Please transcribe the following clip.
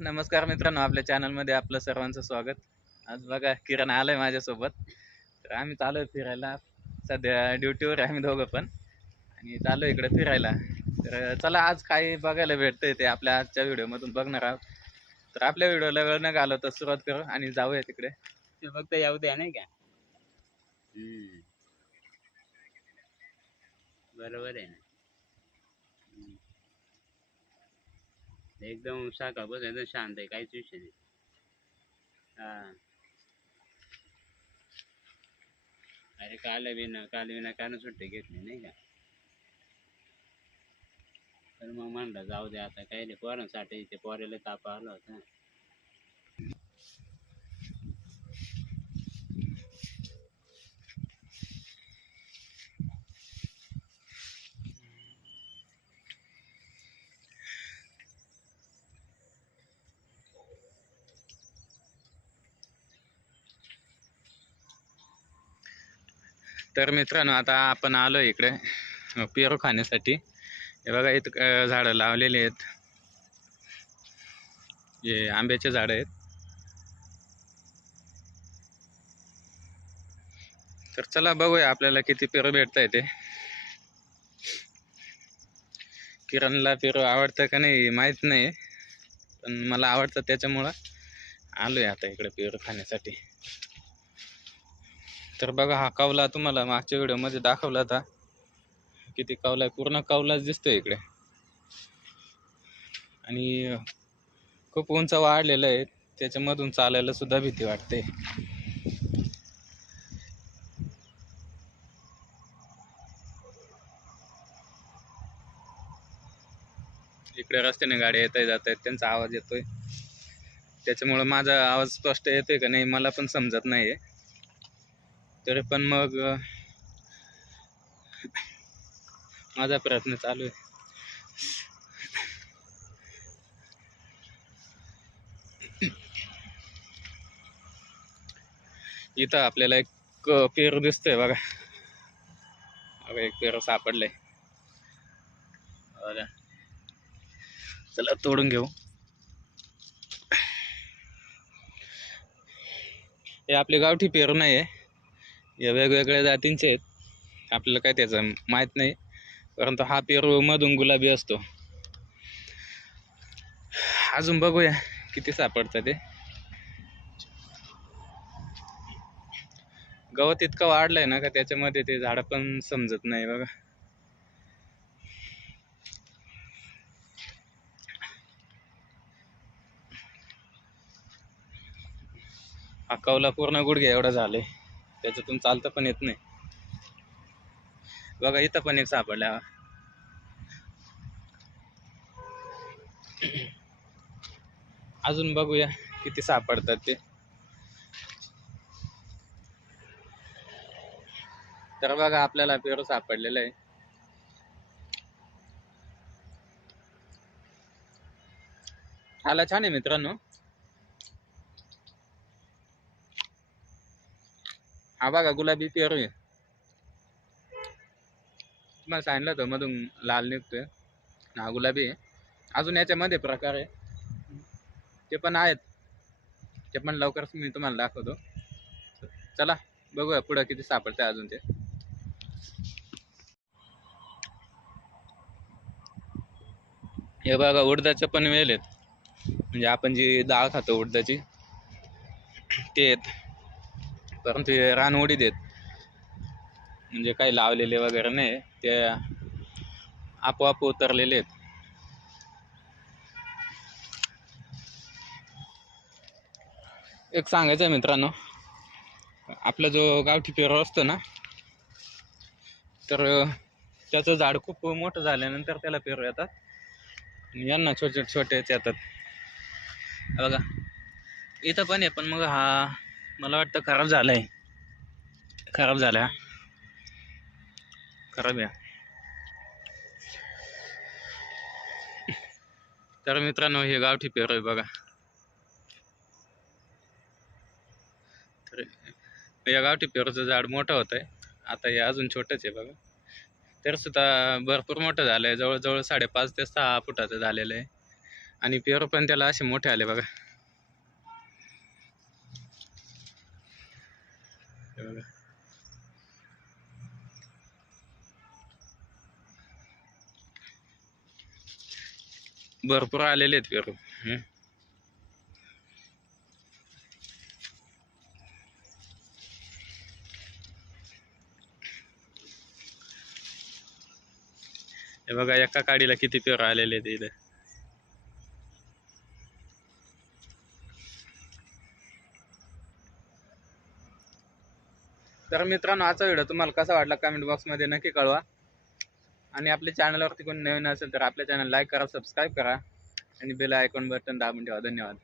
नमस्कार मित्रांनो आपल्या चॅनलमध्ये आपलं सर्वांचं स्वागत. आज बघा किरण आलाय माझ्यासोबत. तर आम्ही चालू आहे फिरायला. सध्या ड्युटीवर आहे आम्ही दोघं पण. आणि चालू आहे इकडे फिरायला. तर चला आज काय बघायला भेटतंय ते आपल्या आजच्या व्हिडिओमधून बघणार आहोत. तर आपल्या व्हिडिओला वेळ न घालव तर सुरुवात करू आणि जाऊया तिकडे. ते फक्त येऊ द्या नाही का. बरोबर आहे ना. एकदम सकाळपासून एकदम शांत आहे काहीच विषय नाही. हा. अरे काल विना काल विना कान सुट्टी घेतली नाही का? तर मग म्हणलं जाऊ दे आता काही नाही पोरांसाठी ते पोराला ताप आला होता. तर मित्रांनो आता आपण आलो इकडे पेरू खाण्यासाठी. हे बघा इथं झाडं लावलेली आहेत. हे आंब्याचे झाडं आहेत. तर चला बघूया आपल्याला किती पेरू भेटता येते किरणला पेरू आवडतं का नाही माहीत नाही पण मला आवडतं त्याच्यामुळं आलो आहे आता इकडे पेरू खाण्यासाठी. तर बघा हा कावला तुम्हाला मागच्या व्हिडिओमध्ये दाखवला होता. किती कावला आहे पूर्ण कावलाच दिसतोय इकडे. आणि खूप उंच वाढलेलं आहे त्याच्यामधून चालायला सुद्धा भीती वाटते. इकडे रस्त्याने गाड्या येत जात आहेत त्यांचा आवाज येतोय. त्याच्यामुळं माझा आवाज स्पष्ट येतोय का नाही मला पण समजत नाही आहे तरी पण मग माझा प्रयत्न चालू आहे. इथं आपल्याला एक पेरू दिसतोय बघा. बघा एक पेरू सापडलंय. बघा. चला तोडून घेऊ. हे आपले गावठी पेरू नाही आहे या वेगवेगळ्या जातींचे आहेत. आपल्याला काय त्याचं माहीत नाही. परंतु हा पेरू मधून गुलाबी असतो. अजून बघूया किती सापडतं ते. गवत इतकं वाढलंय ना का त्याच्यामध्ये ते झाडं पण समजत नाही बघा. हा कवला पूर्ण गुडघे एवढा झालंय. त्याच्यातून चालतं पण येत नाही. बघा इथं पण एक सापडला. अजून बघूया किती सापडतात ते. तर बघा आपल्याला पेरू सापडलेलं आहे. आला छान आहे मित्रांनो. हा बघा गुलाबी पेरू आहे. तुम्हाला सांगितलं होतं मधून लाल निघतोय. हा गुलाबी आहे. अजून याच्यामध्ये प्रकार आहे. ते पण आहेत. ते पण लवकरच मी तुम्हाला दाखवतो. चला बघूया पुढं किती सापडते अजून ते. हे बघा उडदाचे पण वेल आहेत. म्हणजे आपण जी डाळ खातो उडदाची ते आहेत. कारण ते रानवडी देत म्हणजे काही लावलेले वगैरे नाही. ते आपोआप उतरलेले आहेत. एक सांगायचं आहे मित्रांनो आपला जो गावठी पेरू असतो ना तर त्याचं झाड खूप मोठं झाल्यानंतर त्याला पेरू येतात. यांना छोटे छोटेच येतात बघा. इथं पण आहे पण मग हा मला वाटतं खराब झालंय. खराब झाला खराब या. तर मित्रांनो हे गावठी पेरू आहे बघा. तर या गावठी पेरूचं झाड मोठं होतंय. आहे आता हे अजून छोटंच आहे बघा. तर सुद्धा भरपूर मोठं झालं आहे जवळजवळ साडेपाच ते सहा फुटाचं झालेलं आहे. आणि पेरू पण त्याला असे मोठे आले बघा. भरपूर आलेले आहेत पेरू. हे बघा एका काडीला किती पेरू आलेले आहेत इथे. तर मित्रांनो आजचा व्हिडिओ तुम्हाला कसा वाटला कमेंट बॉक्समध्ये नक्की कळवा. आणि आपल्या चॅनलवरती कोणी नवीन असेल तर आपल्या चॅनल लाईक करा सबस्क्राईब करा आणि बेल आयकॉन बटन दाबून ठेवा. धन्यवाद.